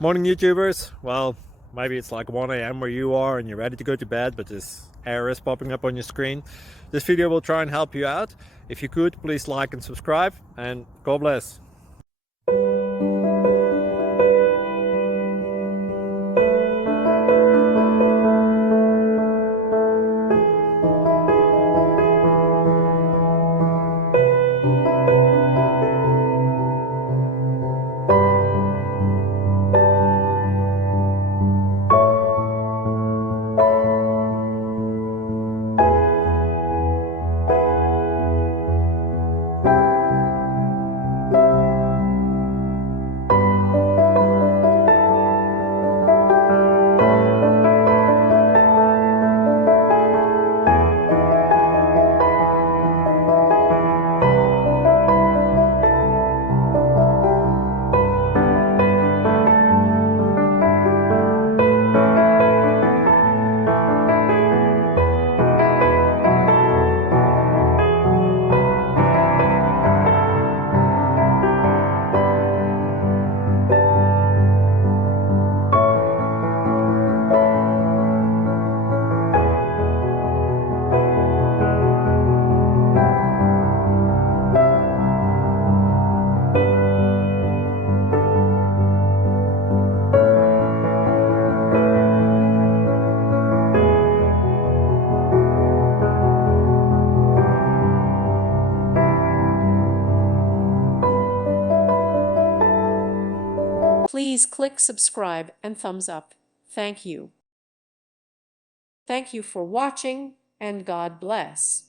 Morning, YouTubers. Well, maybe it's like 1 a.m. where you are and you're ready to go to bed, but this error is popping up on your screen. This video will try and help you out. If you could, please like and subscribe, and God bless. Please click subscribe and thumbs up. Thank you. Thank you for watching, and God bless.